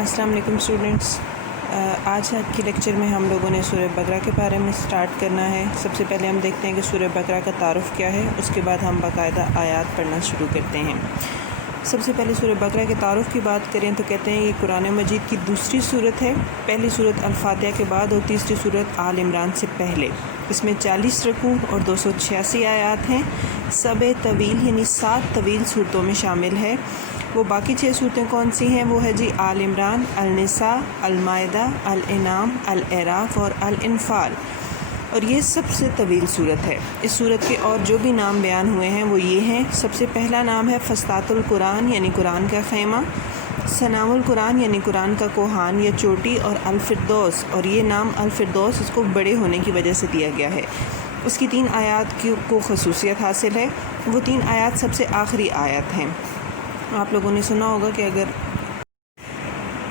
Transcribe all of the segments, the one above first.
السلام علیکم اسٹوڈنٹس، آج کے لیکچر میں ہم لوگوں نے سورہ بقرہ کے بارے میں سٹارٹ کرنا ہے۔ سب سے پہلے ہم دیکھتے ہیں کہ سورہ بقرہ کا تعارف کیا ہے، اس کے بعد ہم باقاعدہ آیات پڑھنا شروع کرتے ہیں۔ سب سے پہلے سورہ بقرہ کے تعارف کی بات کریں تو کہتے ہیں یہ قرآن مجید کی دوسری صورت ہے۔ پہلی صورت الفاتحہ کے بعد اور تیسری صورت آل عمران سے پہلے۔ اس میں 40 رکوع اور 286 آیات ہیں۔ سب طویل یعنی 7 طویل صورتوں میں شامل ہے۔ وہ باقی 6 صورتیں کون سی ہیں؟ وہ ہے جی آل عمران، النساء، المائدہ، الانعام، الاعراف اور الانفال، اور یہ سب سے طویل صورت ہے۔ اس صورت کے اور جو بھی نام بیان ہوئے ہیں وہ یہ ہیں۔ سب سے پہلا نام ہے فسطاط القرآن یعنی قرآن کا خیمہ، ثناء القرآن یعنی قرآن کا کوہان یا چوٹی، اور الفردوس، اور یہ نام الفردوس اس کو بڑے ہونے کی وجہ سے دیا گیا ہے۔ اس کی 3 آیات کو خصوصیت حاصل ہے۔ وہ 3 آیات سب سے آخری آیات ہیں۔ آپ لوگوں نے سنا ہوگا کہ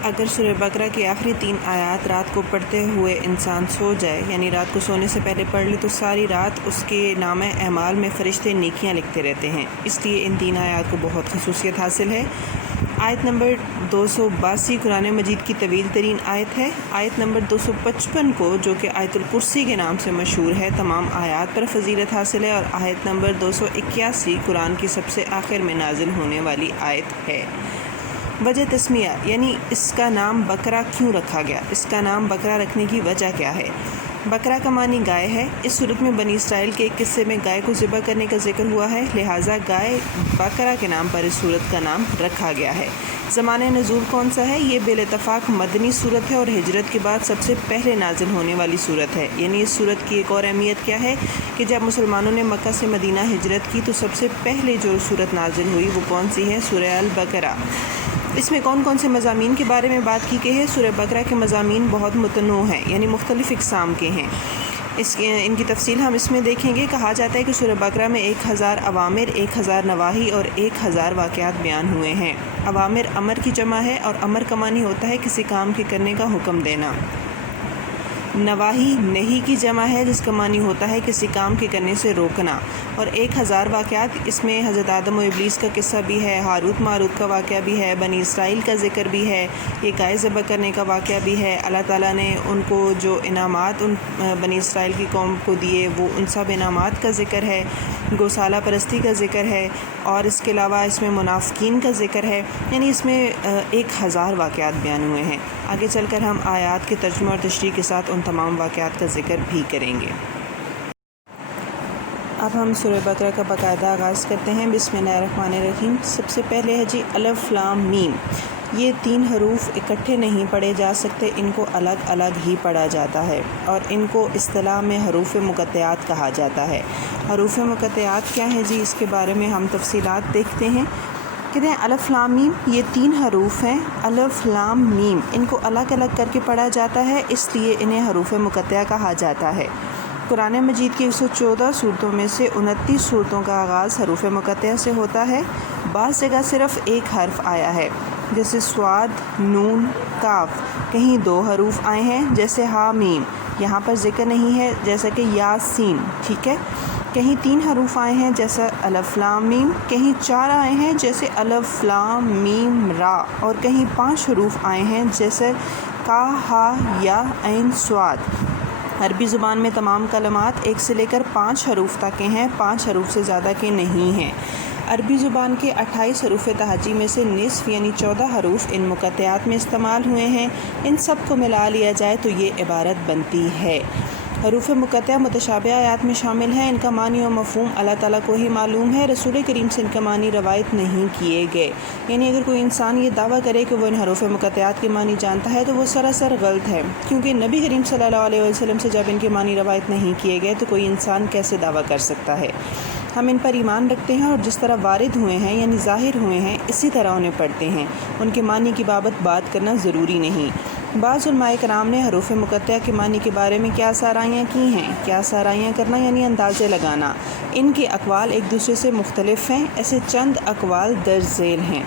اگر سورہ بقرہ کی آخری 3 آیات رات کو پڑھتے ہوئے انسان سو جائے، یعنی رات کو سونے سے پہلے پڑھ لے، تو ساری رات اس کے نامہ اعمال میں فرشتے نیکیاں لکھتے رہتے ہیں۔ اس لیے ان 3 آیات کو بہت خصوصیت حاصل ہے۔ آیت نمبر 282 قرآن مجید کی طویل ترین آیت ہے۔ آیت نمبر 255 کو، جو کہ آیت الکرسی کے نام سے مشہور ہے، تمام آیات پر فضیلت حاصل ہے، اور آیت نمبر 281 قرآن کی سب سے آخر میں نازل ہونے والی آیت ہے۔ وجہ تسمیہ یعنی اس کا نام بقرہ کیوں رکھا گیا، اس کا نام بقرہ رکھنے کی وجہ کیا ہے؟ بقرہ کا معنی گائے ہے۔ اس صورت میں بنی اسرائیل کے ایک قصے میں گائے کو ذبح کرنے کا ذکر ہوا ہے، لہٰذا گائے بقرہ کے نام پر اس صورت کا نام رکھا گیا ہے۔ زمانہ نزول کون سا ہے؟ یہ بالاتفاق مدنی صورت ہے اور ہجرت کے بعد سب سے پہلے نازل ہونے والی صورت ہے۔ یعنی اس صورت کی ایک اور اہمیت کیا ہے کہ جب مسلمانوں نے مکہ سے مدینہ ہجرت کی تو سب سے پہلے جو صورت نازل ہوئی وہ کون سی ہے؟ سورہ البقرہ۔ اس میں کون کون سے مضامین کے بارے میں بات کی گئی ہے؟ سورہ بقرہ کے مضامین بہت متنوع ہیں، یعنی مختلف اقسام کے ہیں۔ ان کی تفصیل ہم اس میں دیکھیں گے۔ کہا جاتا ہے کہ سورہ بقرہ میں 1000 اوامر، 1000 نواہی اور 1000 واقعات بیان ہوئے ہیں۔ اوامر امر کی جمع ہے، اور امر کا معنی ہوتا ہے کسی کام کے کرنے کا حکم دینا۔ نواہی نہی کی جمع ہے، جس کا معنی ہوتا ہے کسی کام کے کرنے سے روکنا۔ اور 1000 واقعات، اس میں حضرت آدم و ابلیس کا قصہ بھی ہے، ہاروت ماروت کا واقعہ بھی ہے، بنی اسرائیل کا ذکر بھی ہے، یہ گائے ذبح کرنے کا واقعہ بھی ہے، اللہ تعالیٰ نے ان کو جو انعامات ان بنی اسرائیل کی قوم کو دیے وہ ان سب انعامات کا ذکر ہے، گوسالہ پرستی کا ذکر ہے، اور اس کے علاوہ اس میں منافقین کا ذکر ہے۔ یعنی اس میں 1000 واقعات بیان ہوئے ہیں۔ آگے چل کر ہم آیات کے ترجمہ اور تشریح کے ساتھ ان تمام واقعات کا ذکر بھی کریں گے۔ اب ہم سورہ بقرہ کا باقاعدہ آغاز کرتے ہیں۔ بسم اللہ الرحمن الرحیم۔ سب سے پہلے ہے جی الف لام میم۔ یہ 3 حروف اکٹھے نہیں پڑھے جا سکتے، ان کو الگ الگ ہی پڑھا جاتا ہے، اور ان کو اصطلاح میں حروف مقطعات کہا جاتا ہے۔ حروف مقطعات کیا ہیں جی؟ اس کے بارے میں ہم تفصیلات دیکھتے ہیں۔ کہتے ہیں الف لام میم، یہ 3 حروف ہیں، الف لام میم، ان کو الگ الگ کر کے پڑھا جاتا ہے، اس لیے انہیں حروف مقطعہ کہا جاتا ہے۔ قرآن مجید کی 114 صورتوں میں سے 29 صورتوں کا آغاز حروف مقطعہ سے ہوتا ہے۔ بعض جگہ صرف ایک حرف آیا ہے، جیسے صاد، نون، کاف۔ کہیں 2 حروف آئے ہیں، جیسے ہا میم، یہاں پر ذکر نہیں ہے، جیسا کہ یا سین، ٹھیک ہے۔ کہیں 3 حروف آئے ہیں، جیسا الف لام میم، کہیں 4 آئے ہیں، جیسے الف لام میم را، اور کہیں 5 حروف آئے ہیں، جیسے کا، ہا، یا، عین، صاد۔ عربی زبان میں تمام کلمات 1 سے لے کر 5 حروف تک کے ہیں، 5 حروف سے زیادہ کے نہیں ہیں۔ عربی زبان کے 28 حروف تہجی میں سے نصف یعنی 14 حروف ان مقطعات میں استعمال ہوئے ہیں۔ ان سب کو ملا لیا جائے تو یہ عبارت بنتی ہے۔ حروف مقطعہ متشابہ آیات میں شامل ہیں، ان کا معنی و مفہوم اللہ تعالیٰ کو ہی معلوم ہے، رسول کریم سے ان کا معنی روایت نہیں کیے گئے۔ یعنی اگر کوئی انسان یہ دعویٰ کرے کہ وہ ان حروف مقطعات کے معنی جانتا ہے تو وہ سراسر غلط ہے، کیونکہ نبی کریم صلی اللہ علیہ وسلم سے جب ان کے معنی روایت نہیں کیے گئے تو کوئی انسان کیسے دعویٰ کر سکتا ہے؟ ہم ان پر ایمان رکھتے ہیں، اور جس طرح وارد ہوئے ہیں یعنی ظاہر ہوئے ہیں اسی طرح انہیں پڑھتے ہیں، ان کے معنی کی بابت بات کرنا ضروری نہیں۔ بعض علماء کرام نے حروف مقطعہ کے معنی کے بارے میں کیا سرائیاں کی ہیں۔ کیا سرائیاں کرنا یعنی اندازے لگانا۔ ان کے اقوال ایک دوسرے سے مختلف ہیں، ایسے چند اقوال درج ذیل ہیں۔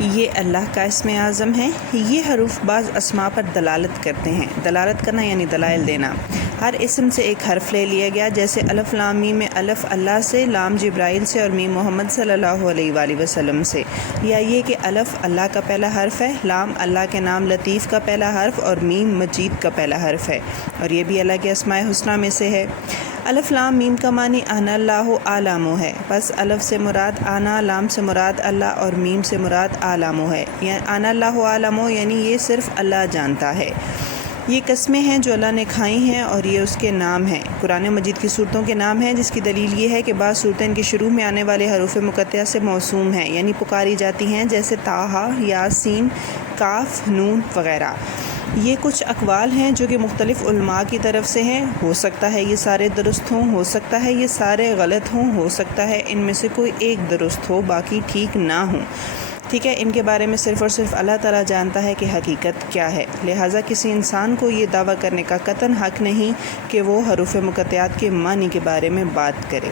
یہ اللہ کا اسم اعظم ہے۔ یہ حروف بعض اسماء پر دلالت کرتے ہیں۔ دلالت کرنا یعنی دلائل دینا۔ ہر اسم سے ایک حرف لے لیا گیا، جیسے الف لام میم میں الف اللہ سے، لام جبرائیل سے اور میم محمد صلی اللہ علیہ وآلہ وسلم سے، یا یہ کہ الف اللہ کا پہلا حرف ہے، لام اللہ کے نام لطیف کا پہلا حرف اور میم مجید کا پہلا حرف ہے، اور یہ بھی اللہ کے اسماء حسنی میں سے ہے۔ الف لام میم کا معنی انا اللہ عالم ہے، بس الف سے مراد انا، لام سے مراد اللہ اور میم سے مراد عالم ہے، یعنی انا اللہ عالم یعنی یہ صرف اللہ جانتا ہے۔ یہ قسمیں ہیں جو اللہ نے کھائی ہیں اور یہ اس کے نام ہیں، قرآن مجید کی صورتوں کے نام ہیں، جس کی دلیل یہ ہے کہ بعض صورتیں ان کے شروع میں آنے والے حروف مقطعہ سے موسوم ہیں، یعنی پکاری جاتی ہیں، جیسے طٰہٰ، یاسین، کاف، نون وغیرہ۔ یہ کچھ اقوال ہیں جو کہ مختلف علماء کی طرف سے ہیں، ہو سکتا ہے یہ سارے درست ہوں، ہو سکتا ہے یہ سارے غلط ہوں، ہو سکتا ہے ان میں سے کوئی ایک درست ہو باقی ٹھیک نہ ہوں، ٹھیک ہے۔ ان کے بارے میں صرف اور صرف اللہ تعالیٰ جانتا ہے کہ حقیقت کیا ہے، لہٰذا کسی انسان کو یہ دعویٰ کرنے کا قطعاً حق نہیں کہ وہ حروف مقطعات کے معنی کے بارے میں بات کرے۔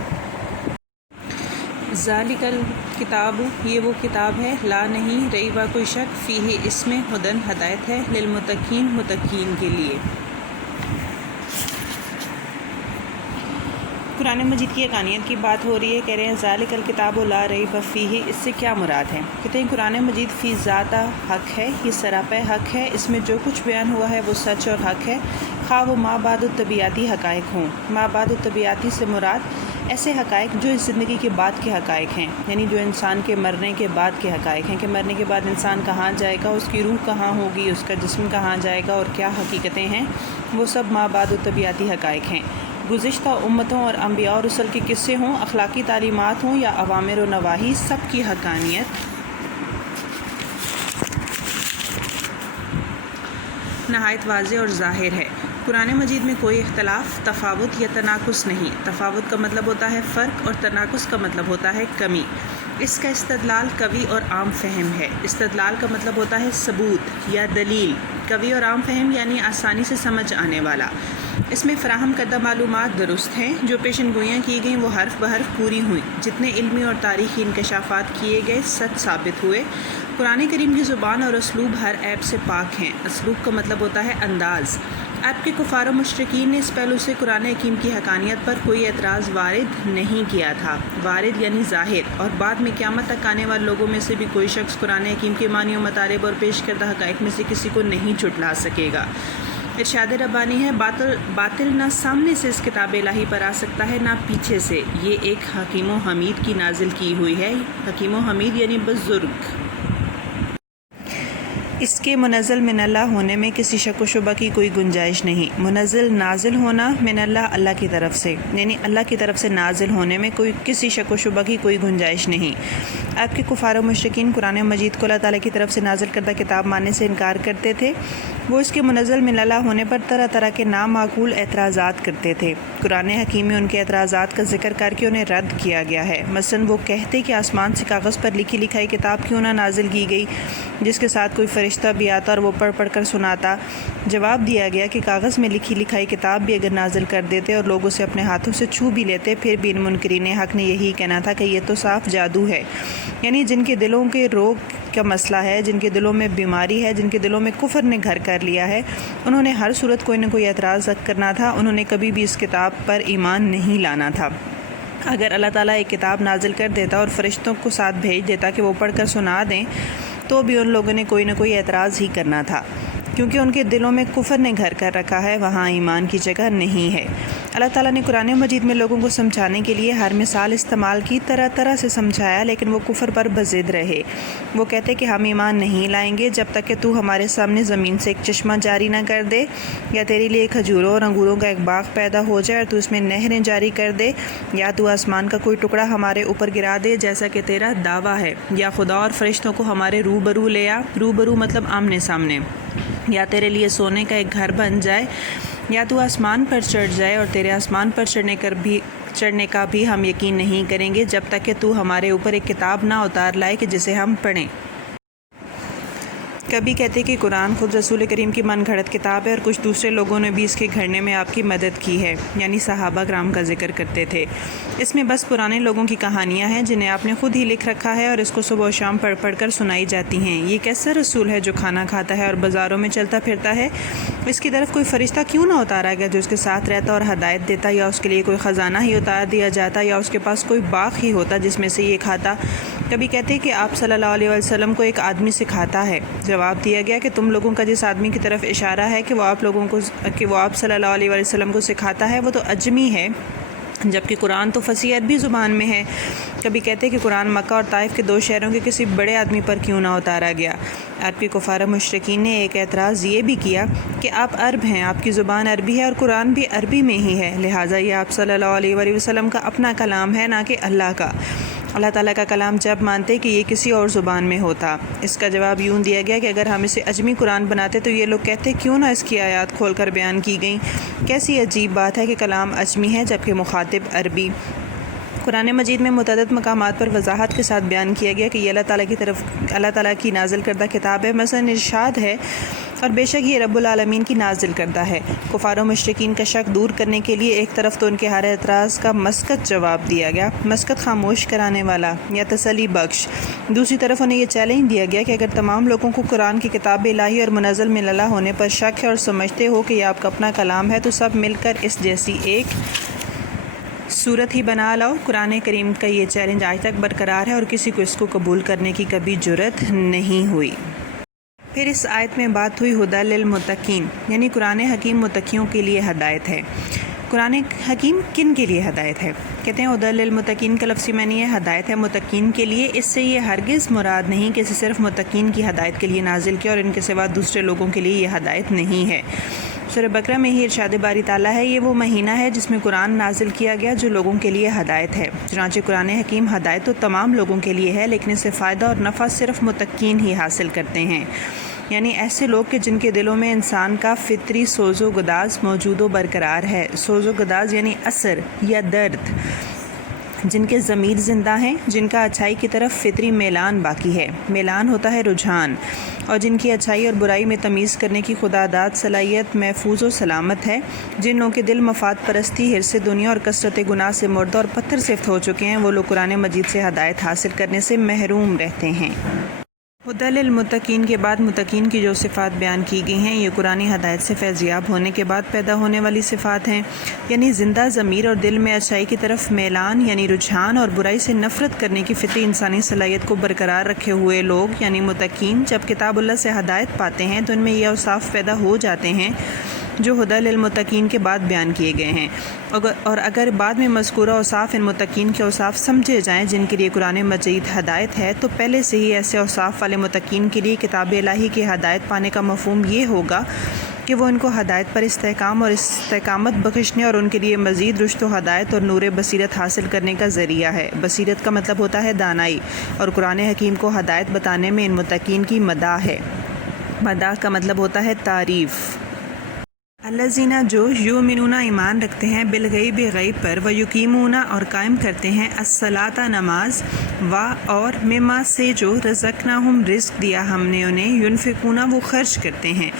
ذالک الکتاب، یہ وہ کتاب ہے، لا نہیں، ریب کوئی شک، فیہ اس میں، ہدن ہدایت ہے، للمتقین متقین کے لیے۔ قرآن مجید کی حقانیت کی بات ہو رہی ہے، کہہ رہے ہیں ذالک الکتاب لا ریب فیہ، اس سے کیا مراد ہے؟ کہتے ہیں قرآن مجید فی ذاتہ حق ہے، یہ سراپا حق ہے، اس میں جو کچھ بیان ہوا ہے وہ سچ اور حق ہے، خواہ وہ ما بعد الطبیعاتی حقائق ہوں۔ ما بعد الطبیعاتی سے مراد ایسے حقائق جو اس زندگی کے بعد کے حقائق ہیں، یعنی جو انسان کے مرنے کے بعد کے حقائق ہیں، کہ مرنے کے بعد انسان کہاں جائے گا، اس کی روح کہاں ہوگی، اس کا جسم کہاں جائے گا اور کیا حقیقتیں ہیں، وہ سب ما بعد الطبیعاتی حقائق ہیں۔ گزشتہ امتوں اور انبیاء اور رسل کے قصے ہوں، اخلاقی تعلیمات ہوں یا اوامر و نواہی، سب کی حقانیت نہایت واضح اور ظاہر ہے۔ قرآن مجید میں کوئی اختلاف، تفاوت یا تناقض نہیں۔ تفاوت کا مطلب ہوتا ہے فرق اور تناقض کا مطلب ہوتا ہے کمی۔ اس کا استدلال قوی اور عام فہم ہے۔ استدلال کا مطلب ہوتا ہے ثبوت یا دلیل، قوی اور عام فہم یعنی آسانی سے سمجھ آنے والا۔ اس میں فراہم کردہ معلومات درست ہیں، جو پیشن گوئیاں کی گئیں وہ حرف بحرف پوری ہوئیں، جتنے علمی اور تاریخی انکشافات کیے گئے سچ ثابت ہوئے۔ قرآن کریم کی زبان اور اسلوب ہر عیب سے پاک ہیں۔ اسلوب کا مطلب ہوتا ہے انداز۔ آپ کے کفار و مشرکین نے اس پہلو سے قرآن حکیم کی حقانیت پر کوئی اعتراض وارد نہیں کیا تھا۔ وارد یعنی ظاہر، اور بعد میں قیامت تک آنے والے لوگوں میں سے بھی کوئی شخص قرآن حکیم کے معنی و مطالب اور پیش کردہ حقائق میں سے کسی کو نہیں جھٹلا سکے گا۔ ارشاد ربانی ہے، باطل نہ سامنے سے اس کتاب الہی پر آ سکتا ہے نہ پیچھے سے، یہ ایک حکیم و حمید کی نازل کی ہوئی ہے۔ حکیم و حمید یعنی بزرگ۔ اس کے منزل من اللہ ہونے میں کسی شک و شبہ کی کوئی گنجائش نہیں۔ منزل نازل ہونا من اللہ، اللہ کی طرف سے، یعنی اللہ کی طرف سے نازل ہونے میں کسی شک و شبہ کی کوئی گنجائش نہیں۔ آپ کے کفار و مشرکین قرآن مجید کو اللہ تعالیٰ کی طرف سے نازل کردہ کتاب ماننے سے انکار کرتے تھے۔ وہ اس کے منزل من اللہ ہونے پر طرح طرح کے نامعقول اعتراضات کرتے تھے۔ قرآن حکیم میں ان کے اعتراضات کا ذکر کر کے انہیں رد کیا گیا ہے۔ مثلاً وہ کہتے کہ آسمان سے کاغذ پر لکھی لکھائی کتاب کیوں نہ نازل کی گئی جس کے ساتھ کوئی فرشتہ بھی آتا اور وہ پڑھ پڑھ کر سناتا۔ جواب دیا گیا کہ کاغذ میں لکھی لکھائی کتاب بھی اگر نازل کر دیتے اور لوگ اسے اپنے ہاتھوں سے چھو بھی لیتے، پھر بھی ان منکرین حق نے یہی کہنا تھا کہ یہ تو صاف جادو ہے۔ یعنی جن کے دلوں کے روگ کا مسئلہ ہے، جن کے دلوں میں بیماری ہے، جن کے دلوں میں کفر نے گھر کر لیا ہے، انہوں نے ہر صورت کوئی نہ کوئی اعتراض کرنا تھا۔ انہوں نے کبھی بھی اس کتاب پر ایمان نہیں لانا تھا۔ اگر اللہ تعالیٰ ایک کتاب نازل کر دیتا اور فرشتوں کو ساتھ بھیج دیتا کہ وہ پڑھ کر سنا دیں، تو بھی ان لوگوں نے کوئی نہ کوئی اعتراض ہی کرنا تھا، کیونکہ ان کے دلوں میں کفر نے گھر کر رکھا ہے، وہاں ایمان کی جگہ نہیں ہے۔ اللہ تعالیٰ نے قرآن مجید میں لوگوں کو سمجھانے کے لیے ہر مثال استعمال کی، طرح طرح سے سمجھایا، لیکن وہ کفر پر بضد رہے۔ وہ کہتے کہ ہم ایمان نہیں لائیں گے جب تک کہ تو ہمارے سامنے زمین سے ایک چشمہ جاری نہ کر دے، یا تیرے لیے کھجوروں اور انگوروں کا ایک باغ پیدا ہو جائے اور تو اس میں نہریں جاری کر دے، یا تو آسمان کا کوئی ٹکڑا ہمارے اوپر گرا دے جیسا کہ تیرا دعویٰ ہے، یا خدا اور فرشتوں کو ہمارے روبرو لے آ، روبرو مطلب آمنے سامنے، یا تیرے لیے سونے کا ایک گھر بن جائے، یا تو آسمان پر چڑھ جائے، اور تیرے آسمان پر چڑھنے کا بھی ہم یقین نہیں کریں گے جب تک کہ تو ہمارے اوپر ایک کتاب نہ اتار لائے کہ جسے ہم پڑھیں۔ کبھی کہتے کہ قرآن خود رسول کریم کی من گھڑت کتاب ہے اور کچھ دوسرے لوگوں نے بھی اس کے گھڑنے میں آپ کی مدد کی ہے، یعنی صحابہ کرام کا ذکر کرتے تھے۔ اس میں بس پرانے لوگوں کی کہانیاں ہیں جنہیں آپ نے خود ہی لکھ رکھا ہے اور اس کو صبح و شام پڑھ پڑھ کر سنائی جاتی ہیں۔ یہ کیسا رسول ہے جو کھانا کھاتا ہے اور بازاروں میں چلتا پھرتا ہے؟ اس کی طرف کوئی فرشتہ کیوں نہ اتارا گیا جو اس کے ساتھ رہتا اور ہدایت دیتا، یا اس کے لیے کوئی خزانہ ہی اتار دیا جاتا، یا اس کے پاس کوئی باغ ہی ہوتا جس میں سے یہ کھاتا؟ کبھی کہتے کہ آپ صلی اللہ علیہ وسلم کو ایک آدمی سکھاتا ہے۔ جواب دیا گیا کہ تم لوگوں کا جس آدمی کی طرف اشارہ ہے کہ وہ آپ صلی اللہ علیہ وسلم کو سکھاتا ہے وہ تو اجمی ہے، جبکہ قرآن تو فصیح عربی زبان میں ہے۔ کبھی کہتے کہ قرآن مکہ اور طائف کے 2 شہروں کے کسی بڑے آدمی پر کیوں نہ اتارا گیا؟ عرب کے کفار مشرکین نے ایک اعتراض یہ بھی کیا کہ آپ عرب ہیں، آپ کی زبان عربی ہے اور قرآن بھی عربی میں ہی ہے، لہٰذا یہ آپ صلی اللہ علیہ وسلم کا اپنا کلام ہے نہ کہ اللہ کا۔ اللہ تعالیٰ کا کلام جب مانتے کہ یہ کسی اور زبان میں ہوتا۔ اس کا جواب یوں دیا گیا کہ اگر ہم اسے اجمی قرآن بناتے تو یہ لوگ کہتے کیوں نہ اس کی آیات کھول کر بیان کی گئیں؟ کیسی عجیب بات ہے کہ کلام اجمی ہے جبکہ مخاطب عربی۔ قرآن مجید میں متعدد مقامات پر وضاحت کے ساتھ بیان کیا گیا کہ یہ اللہ تعالیٰ کی نازل کردہ کتاب ہے۔ مثلا ارشاد ہے اور بے شک یہ رب العالمین کی نازل کردہ ہے۔ کفار و مشرکین کا شک دور کرنے کے لیے ایک طرف تو ان کے ہر اعتراض کا مسکت جواب دیا گیا، مسکت خاموش کرانے والا یا تسلی بخش، دوسری طرف انہیں یہ چیلنج دیا گیا کہ اگر تمام لوگوں کو قرآن کی کتاب الہی اور منزل من اللہ ہونے پر شک ہے اور سمجھتے ہو کہ یہ آپ کا اپنا کلام ہے تو سب مل کر اس جیسی ایک صورت ہی بنا لاؤ۔ قرآن کریم کا یہ چیلنج آج تک برقرار ہے اور کسی کو اس کو قبول کرنے کی کبھی جرأت نہیں ہوئی۔ پھر اس آیت میں بات ہوئی ہدی للمتقین، یعنی قرآن حکیم متقیوں کے لیے ہدایت ہے۔ قرآن حکیم کن کے لیے ہدایت ہے؟ کہتے ہیں ہدی للمتقین کا لفظی معنی ہے ہدایت ہے متقین کے لیے۔ اس سے یہ ہرگز مراد نہیں کہ اسے صرف متقین کی ہدایت کے لیے نازل کیا اور ان کے سوا دوسرے لوگوں کے لیے یہ ہدایت نہیں ہے۔ سورہ بقرہ میں ہی ارشاد باری تعالیٰ ہے یہ وہ مہینہ ہے جس میں قرآن نازل کیا گیا جو لوگوں کے لیے ہدایت ہے۔ چنانچہ قرآن حکیم ہدایت تو تمام لوگوں کے لیے ہے، لیکن اس سے فائدہ اور نفع صرف متقین ہی حاصل کرتے ہیں، یعنی ایسے لوگ کہ جن کے دلوں میں انسان کا فطری سوز و گداز موجود و برقرار ہے۔ سوز و گداز یعنی اثر یا درد، جن کے ضمیر زندہ ہیں، جن کا اچھائی کی طرف فطری میلان باقی ہے۔ میلان ہوتا ہے رجحان، اور جن کی اچھائی اور برائی میں تمیز کرنے کی خدا داد صلاحیت محفوظ و سلامت ہے۔ جن لوگوں کے دل مفاد پرستی، حرص دنیا اور کثرت گناہ سے مردہ اور پتھر سفت ہو چکے ہیں، وہ لوگ قرآن مجید سے ہدایت حاصل کرنے سے محروم رہتے ہیں۔ ہدی للمتقین کے بعد متقین کی جو صفات بیان کی گئی ہیں یہ قرآن ہدایت سے فیضیاب ہونے کے بعد پیدا ہونے والی صفات ہیں، یعنی زندہ ضمیر اور دل میں اچھائی کی طرف میلان یعنی رجحان اور برائی سے نفرت کرنے کی فطری انسانی صلاحیت کو برقرار رکھے ہوئے لوگ یعنی متقین جب کتاب اللہ سے ہدایت پاتے ہیں تو ان میں یہ اوصاف پیدا ہو جاتے ہیں جو ہدی للمتقین کے بعد بیان کیے گئے ہیں، اور اگر بعد میں مذکورہ اوصاف ان متقین کے اوصاف سمجھے جائیں جن کے لیے قرآن مجید ہدایت ہے تو پہلے سے ہی ایسے اوصاف والے متقین کے لیے کتاب الہی کی ہدایت پانے کا مفہوم یہ ہوگا کہ وہ ان کو ہدایت پر استحکام اور استقامت بخشنے اور ان کے لیے مزید رشد و ہدایت اور نور بصیرت حاصل کرنے کا ذریعہ ہے۔ بصیرت کا مطلب ہوتا ہے دانائی، اور قرآن حکیم کو ہدایت بتانے میں ان متقین کی مداح ہے۔ مداح کا مطلب ہوتا ہے تعریف۔ الذین جو یؤمنون ایمان رکھتے ہیں بالغیب غیب پر، ویقیمون اور قائم کرتے ہیں الصلاۃ نماز، اور مما سے جو رزقناہم رزق دیا ہم نے انہیں، ینفقون وہ خرچ کرتے ہیں۔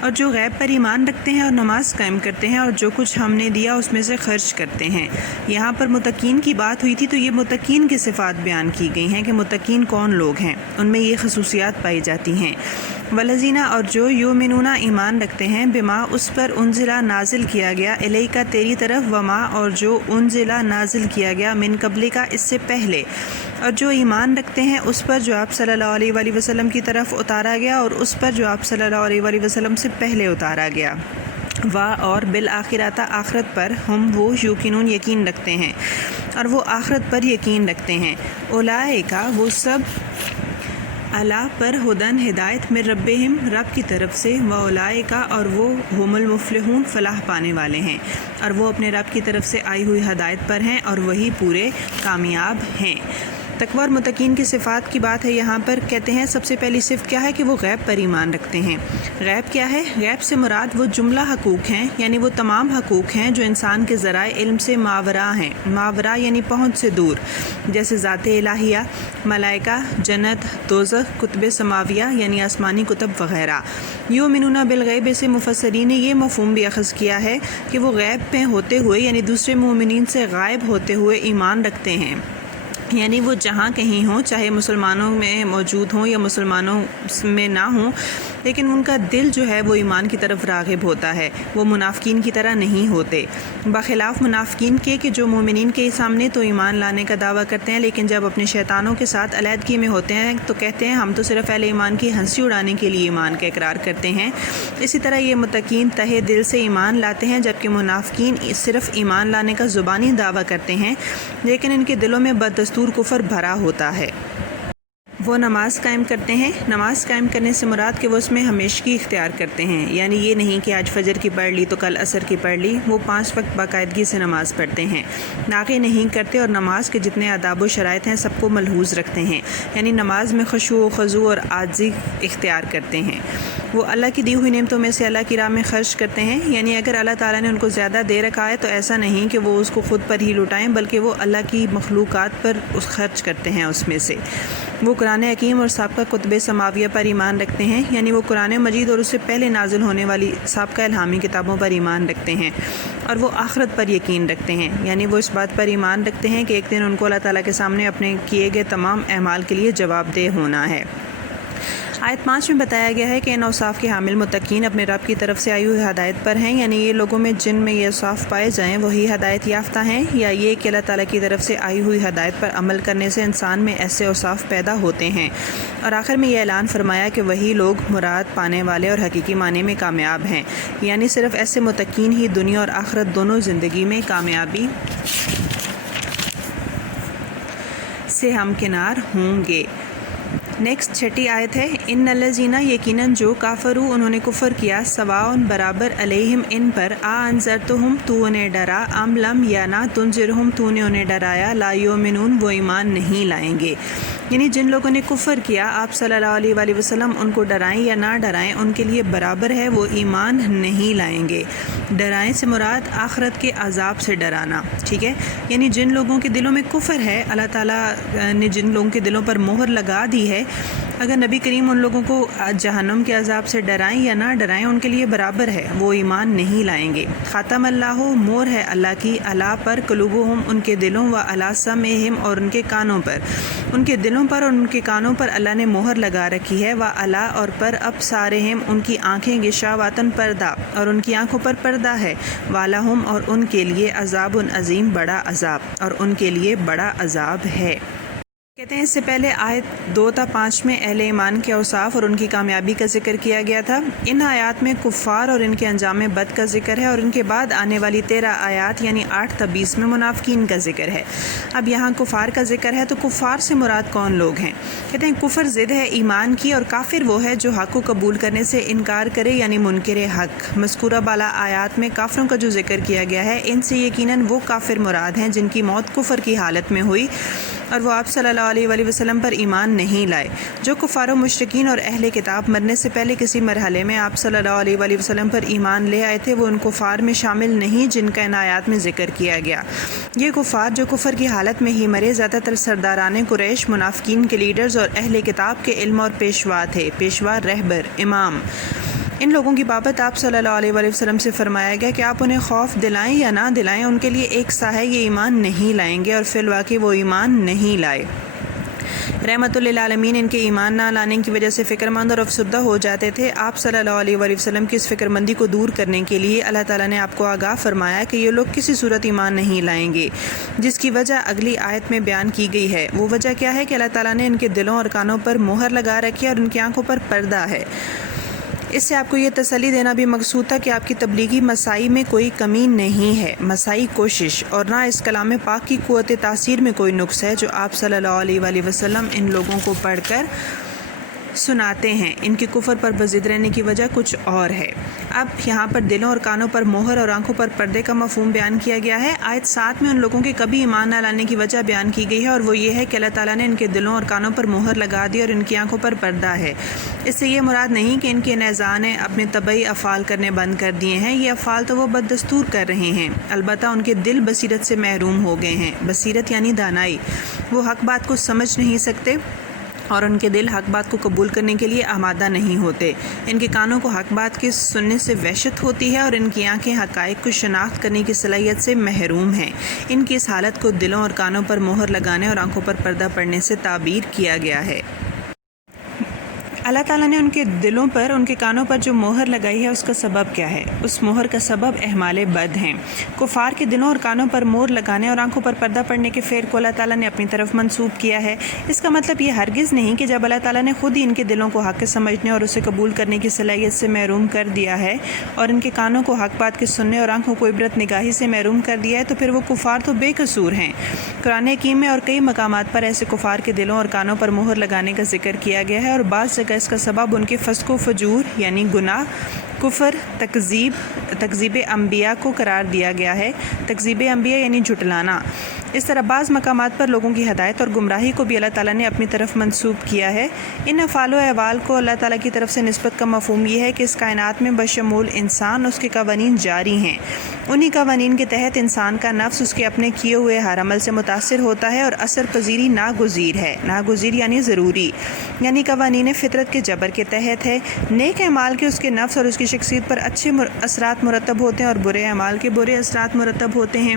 اور جو غیب پر ایمان رکھتے ہیں اور نماز قائم کرتے ہیں اور جو کچھ ہم نے دیا اس میں سے خرچ کرتے ہیں۔ یہاں پر متقین کی بات ہوئی تھی تو یہ متقین کی صفات بیان کی گئی ہیں کہ متقین کون لوگ ہیں، ان میں یہ خصوصیات پائی جاتی ہیں۔ والذین اور جو یؤمنون ایمان رکھتے ہیں بما اس پر انزلہ نازل کیا گیا، الیکا تیری طرف، وما اور جو انزلہ نازل کیا گیا من قبلکا اس سے پہلے، اور جو ایمان رکھتے ہیں اس پر جو آپ صلی اللہ علیہ وآلہ وسلم کی طرف اتارا گیا اور اس پر جو آپ صلی اللہ علیہ وآلہ وسلم سے پہلے اتارا گیا، اور بالآخرۃ آخرت پر، ہم وہ یوقنون یقین رکھتے ہیں اور وہ آخرت پر یقین رکھتے ہیں۔ اولئک وہ سب اللہ پر ہدن ہدایت من ربہم رب کی طرف سے، واولئک اور وہ ہم المفلحون فلاح پانے والے ہیں، اور وہ اپنے رب کی طرف سے آئی ہوئی ہدایت پر ہیں اور وہی پورے کامیاب ہیں۔ تقوی اور متقین کی صفات کی بات ہے یہاں پر، کہتے ہیں سب سے پہلی صفت کیا ہے کہ وہ غیب پر ایمان رکھتے ہیں۔ غیب کیا ہے؟ غیب سے مراد وہ جملہ حقوق ہیں، یعنی وہ تمام حقوق ہیں جو انسان کے ذرائع علم سے ماورا ہیں۔ ماورا یعنی پہنچ سے دور، جیسے ذات الہیہ، ملائکہ، جنت، دوزخ، کتب سماویہ یعنی آسمانی کتب وغیرہ۔ یؤمنون بالغیب سے مفسرین نے یہ مفہوم بھی اخذ کیا ہے کہ وہ غیب میں ہوتے ہوئے یعنی دوسرے مومنین سے غائب ہوتے ہوئے ایمان رکھتے ہیں، یعنی وہ جہاں کہیں ہوں، چاہے مسلمانوں میں موجود ہوں یا مسلمانوں میں نہ ہوں، لیکن ان کا دل جو ہے وہ ایمان کی طرف راغب ہوتا ہے، وہ منافقین کی طرح نہیں ہوتے، بخلاف منافقین کے کہ جو مومنین کے سامنے تو ایمان لانے کا دعویٰ کرتے ہیں، لیکن جب اپنے شیطانوں کے ساتھ علیحدگی میں ہوتے ہیں تو کہتے ہیں ہم تو صرف اہل ایمان کی ہنسی اڑانے کے لیے ایمان کا اقرار کرتے ہیں۔ اسی طرح یہ متقین تہہ دل سے ایمان لاتے ہیں، جبکہ منافقین صرف ایمان لانے کا زبانی دعویٰ کرتے ہیں، لیکن ان کے دلوں میں بددستور کفر بھرا ہوتا ہے۔ وہ نماز قائم کرتے ہیں۔ نماز قائم کرنے سے مراد کہ وہ اس میں ہمیشگی اختیار کرتے ہیں، یعنی یہ نہیں کہ آج فجر کی پڑھ لی تو کل عصر کی پڑھ لی، وہ 5 وقت باقاعدگی سے نماز پڑھتے ہیں، ناغے نہیں کرتے، اور نماز کے جتنے آداب و شرائط ہیں سب کو ملحوظ رکھتے ہیں، یعنی نماز میں خشوع و خضوع اور عاجزی اختیار کرتے ہیں۔ وہ اللہ کی دی ہوئی نعمتوں میں سے اللہ کی راہ میں خرچ کرتے ہیں، یعنی اگر اللہ تعالیٰ نے ان کو زیادہ دے رکھا ہے تو ایسا نہیں کہ وہ اس کو خود پر ہی لٹائیں، بلکہ وہ اللہ کی مخلوقات پر خرچ کرتے ہیں اس میں سے۔ وہ قرآن حکیم اور سابقہ کتب سماویہ پر ایمان رکھتے ہیں، یعنی وہ قرآن مجید اور اس سے پہلے نازل ہونے والی سابقہ الہامی کتابوں پر ایمان رکھتے ہیں، اور وہ آخرت پر یقین رکھتے ہیں، یعنی وہ اس بات پر ایمان رکھتے ہیں کہ ایک دن ان کو اللہ تعالیٰ کے سامنے اپنے کیے گئے تمام اعمال کے لیے جواب دہ ہونا ہے۔ آیت 5 میں بتایا گیا ہے کہ ان اوصاف کے حامل متقین اپنے رب کی طرف سے آئی ہوئی ہدایت پر ہیں، یعنی یہ لوگوں میں جن میں یہ اوصاف پائے جائیں وہی ہدایت یافتہ ہیں، یا یہ کہ اللہ تعالیٰ کی طرف سے آئی ہوئی ہدایت پر عمل کرنے سے انسان میں ایسے اوصاف پیدا ہوتے ہیں۔ اور آخر میں یہ اعلان فرمایا کہ وہی لوگ مراد پانے والے اور حقیقی معنی میں کامیاب ہیں، یعنی صرف ایسے متقین ہی دنیا اور آخرت دونوں زندگی میں کامیابی سے ہمکنار ہوں گے۔ نیکسٹ 6 آیت ہے، ان الذین یقیناً جو کافروا انہوں نے کفر کیا، سواء برابر علیہم ان پر، انذرتہم تو انہیں ڈرا، ام لم یا نہ تنذرہم تو نے انہیں ڈرایا، لا یؤمنون وہ ایمان نہیں لائیں گے۔ یعنی جن لوگوں نے کفر کیا آپ صلی اللہ علیہ وآلہ وسلم ان کو ڈرائیں یا نہ ڈرائیں ان کے لیے برابر ہے، وہ ایمان نہیں لائیں گے۔ ڈرائیں سے مراد آخرت کے عذاب سے ڈرانا، ٹھیک ہے، یعنی جن لوگوں کے دلوں میں کفر ہے، اللہ تعالیٰ نے جن لوگوں کے دلوں پر مہر لگا دی ہے، اگر نبی کریم ان لوگوں کو جہنم کے عذاب سے ڈرائیں یا نہ ڈرائیں ان کے لیے برابر ہے، وہ ایمان نہیں لائیں گے۔ ختم اللہ، مور ہے اللہ کی، اللہ پر، قلوبہم ان کے دلوں، و علی سمعہم اور ان کے کانوں پر، ان کے دلوں پر اور ان کے کانوں پر اللہ نے مہر لگا رکھی ہے، و علی اور پر، ابصارہم ان کی آنکھیں، غشاوۃ پردہ اور ان کی آنکھوں پر پردہ ہے، ولہم اور ان کے لیے عذاب عظیم بڑا عذاب، اور ان کے لیے بڑا عذاب ہے۔ کہتے ہیں اس سے پہلے آیت 2 تا 5 میں اہل ایمان کے اوصاف اور ان کی کامیابی کا ذکر کیا گیا تھا۔ ان آیات میں کفار اور ان کے انجام بد کا ذکر ہے، اور ان کے بعد آنے والی 13 آیات یعنی 8 تا 20 میں منافقین کا ذکر ہے۔ اب یہاں کفار کا ذکر ہے تو کفار سے مراد کون لوگ ہیں؟ کہتے ہیں کفر ضد ہے ایمان کی، اور کافر وہ ہے جو حق کو قبول کرنے سے انکار کرے، یعنی منکر حق۔ مذکورہ بالا آیات میں کافروں کا جو ذکر کیا گیا ہے، ان سے یقیناً وہ کافر مراد ہیں جن کی موت کفر کی حالت میں ہوئی اور وہ آپ صلی اللہ علیہ وآلہ وسلم پر ایمان نہیں لائے۔ جو کفار و مشرکین اور اہل کتاب مرنے سے پہلے کسی مرحلے میں آپ صلی اللہ علیہ وآلہ وسلم پر ایمان لے آئے تھے، وہ ان کفار میں شامل نہیں جن کا ان آیات میں ذکر کیا گیا۔ یہ کفار جو کفر کی حالت میں ہی مرے زیادہ تر سرداران قریش، منافقین کے لیڈرز اور اہل کتاب کے علم اور پیشوا تھے، پیشوا، رہبر، امام۔ ان لوگوں کی بابت آپ صلی اللہ علیہ وآلہ وسلم سے فرمایا گیا کہ آپ انہیں خوف دلائیں یا نہ دلائیں ان کے لیے ایک سا ہے، یہ ایمان نہیں لائیں گے، اور فی الواقع وہ ایمان نہیں لائے۔ رحمت للعالمین ان کے ایمان نہ لانے کی وجہ سے فکر مند اور افسردہ ہو جاتے تھے۔ آپ صلی اللہ علیہ وآلہ وسلم کی اس فکر مندی کو دور کرنے کے لیے اللہ تعالیٰ نے آپ کو آگاہ فرمایا کہ یہ لوگ کسی صورت ایمان نہیں لائیں گے، جس کی وجہ اگلی آیت میں بیان کی گئی ہے۔ وہ وجہ کیا ہے کہ اللہ تعالیٰ نے ان کے دلوں اور کانوں پر مہر لگا رکھی ہے اور ان کی آنکھوں پر پردہ ہے۔ اس سے آپ کو یہ تسلی دینا بھی مقصود تھا کہ آپ کی تبلیغی مساعی میں کوئی کمی نہیں ہے، مساعی کوشش، اور نہ اس کلام پاک کی قوت تاثیر میں کوئی نقص ہے جو آپ صلی اللہ علیہ وآلہ وسلم ان لوگوں کو پڑھ کر سناتے ہیں۔ ان کے کفر پر بضد رہنے کی وجہ کچھ اور ہے۔ اب یہاں پر دلوں اور کانوں پر مہر اور آنکھوں پر پردے کا مفہوم بیان کیا گیا ہے۔ آیت 7 میں ان لوگوں کے کبھی ایمان نہ لانے کی وجہ بیان کی گئی ہے، اور وہ یہ ہے کہ اللہ تعالیٰ نے ان کے دلوں اور کانوں پر مہر لگا دی اور ان کی آنکھوں پر پردہ ہے۔ اس سے یہ مراد نہیں کہ ان کے اعضاء نے اپنے طبعی افعال کرنے بند کر دیے ہیں، یہ افعال تو وہ بددستور کر رہے ہیں، البتہ ان کے دل بصیرت سے محروم ہو گئے ہیں۔ بصیرت یعنی دانائی، وہ حق بات کو سمجھ نہیں سکتے اور ان کے دل حق بات کو قبول کرنے کے لیے آمادہ نہیں ہوتے۔ ان کے کانوں کو حق بات کے سننے سے وحشت ہوتی ہے اور ان کی آنکھیں حقائق کو شناخت کرنے کی صلاحیت سے محروم ہیں۔ ان کی اس حالت کو دلوں اور کانوں پر مہر لگانے اور آنکھوں پر پردہ پڑنے سے تعبیر کیا گیا ہے۔ اللہ تعالیٰ نے ان کے دلوں پر، ان کے کانوں پر جو مہر لگائی ہے، اس کا سبب کیا ہے؟ اس مہر کا سبب اعمال بد ہیں۔ کفار کے دلوں اور کانوں پر مہر لگانے اور آنکھوں پر پردہ پڑنے کے فعل کو اللہ تعالیٰ نے اپنی طرف منسوب کیا ہے۔ اس کا مطلب یہ ہرگز نہیں کہ جب اللہ تعالیٰ نے خود ہی ان کے دلوں کو حق کے سمجھنے اور اسے قبول کرنے کی صلاحیت سے محروم کر دیا ہے اور ان کے کانوں کو حق بات کے سننے اور آنکھوں کو عبرت نگاہی سے محروم کر دیا ہے، تو پھر وہ کفار تو بے قصور ہیں۔ قرآن حکیم میں اور کئی مقامات پر ایسے کفار کے دلوں اور کانوں پر مہر لگانے کا ذکر کیا گیا ہے، اور بعض جگہ اس کا سبب ان کے فسق و فجور یعنی گناہ، کفر، تکذیب انبیاء کو قرار دیا گیا ہے۔ تکذیب انبیاء یعنی جھٹلانا۔ اس طرح بعض مقامات پر لوگوں کی ہدایت اور گمراہی کو بھی اللہ تعالیٰ نے اپنی طرف منسوب کیا ہے۔ ان افعال و احوال کو اللہ تعالیٰ کی طرف سے نسبت کا مفہوم یہ ہے کہ اس کائنات میں بشمول انسان اس کے قوانین جاری ہیں۔ انہی قوانین کے تحت انسان کا نفس اس کے اپنے کیے ہوئے ہر عمل سے متاثر ہوتا ہے، اور اثر پذیری ناگزیر ہے۔ ناگزیر یعنی ضروری، یعنی قوانین فطرت کے جبر کے تحت ہے۔ نیک اعمال کے اس کے نفس اور اس کی شخصیت پر اچھے اثرات مرتب ہوتے ہیں، اور برے اعمال کے برے اثرات مرتب ہوتے ہیں۔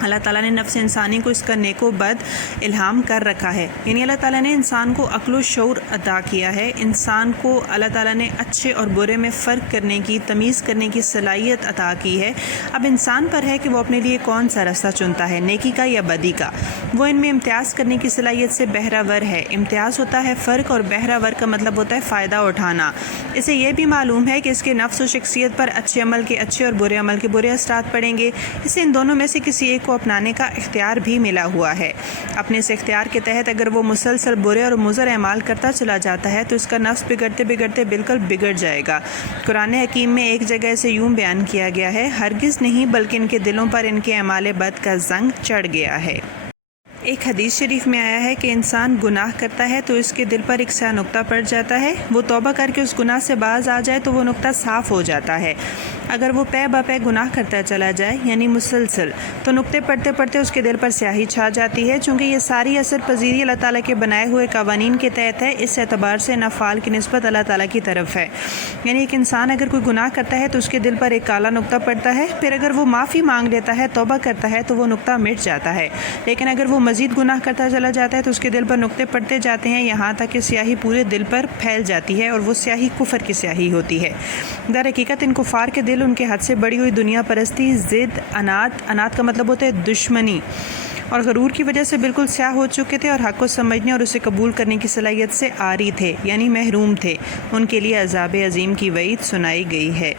اللہ تعالیٰ نے نفس انسانی کو اس کا نیک و بد الہام کر رکھا ہے، یعنی اللہ تعالیٰ نے انسان کو عقل و شعور عطا کیا ہے۔ انسان کو اللہ تعالیٰ نے اچھے اور برے میں فرق کرنے کی، تمیز کرنے کی صلاحیت عطا کی ہے۔ اب انسان پر ہے کہ وہ اپنے لیے کون سا راستہ چنتا ہے، نیکی کا یا بدی کا۔ وہ ان میں امتیاز کرنے کی صلاحیت سے بہرہ ور ہے۔ امتیاز ہوتا ہے فرق، اور بہرہ ور کا مطلب ہوتا ہے فائدہ اٹھانا۔ اسے یہ بھی معلوم ہے کہ اس کے نفس و شخصیت پر اچھے عمل کے اچھے اور برے عمل کے برے اثرات پڑیں گے۔ اسے ان دونوں میں سے کسی ایک کو اپنانے کا اختیار بھی ملا ہوا ہے۔ اپنے اس اختیار کے تحت اگر وہ مسلسل برے اور مضر اعمال کرتا چلا جاتا ہے تو اس کا نفس بگڑتے بگڑتے بالکل بگڑ جائے گا۔ قرآن حکیم میں ایک جگہ سے یوں بیان کیا گیا ہے، ہرگز نہیں بلکہ ان کے دلوں پر ان کے اعمال بد کا زنگ چڑھ گیا ہے۔ ایک حدیث شریف میں آیا ہے کہ انسان گناہ کرتا ہے تو اس کے دل پر ایک سیاہ نقطہ پڑ جاتا ہے، وہ توبہ کر کے اس گناہ سے باز آ جائے تو وہ نقطہ صاف ہو جاتا ہے۔ اگر وہ پے بہ پے گناہ کرتا چلا جائے یعنی مسلسل، تو نقطے پڑھتے پڑھتے اس کے دل پر سیاہی چھا جاتی ہے۔ چونکہ یہ ساری اثر پذیری اللہ تعالیٰ کے بنائے ہوئے قوانین کے تحت ہے، اس اعتبار سے ان افعال کی نسبت اللہ تعالیٰ کی طرف ہے۔ یعنی ایک انسان اگر کوئی گناہ کرتا ہے تو اس کے دل پر ایک کالا نقطہ پڑتا ہے، پھر اگر وہ معافی مانگ لیتا ہے، توبہ کرتا ہے، تو وہ نقطہ مٹ جاتا ہے۔ لیکن اگر وہ مزید گناہ کرتا چلا جاتا ہے تو اس کے دل پر نقطے پڑتے جاتے ہیں، یہاں تک کہ سیاہی پورے دل پر پھیل جاتی ہے، اور وہ سیاہی کفر کی سیاہی ہوتی ہے۔ در حقیقت ان کفار کے دل ان کے حد سے بڑی ہوئی دنیا پرستی، ضد، انات کا مطلب ہوتا ہے دشمنی اور غرور کی وجہ سے بالکل سیاہ ہو چکے تھے، اور حق کو سمجھنے اور اسے قبول کرنے کی صلاحیت سے عاری تھے، یعنی محروم تھے۔ ان کے لیے عذاب عظیم کی وعید سنائی گئی ہے۔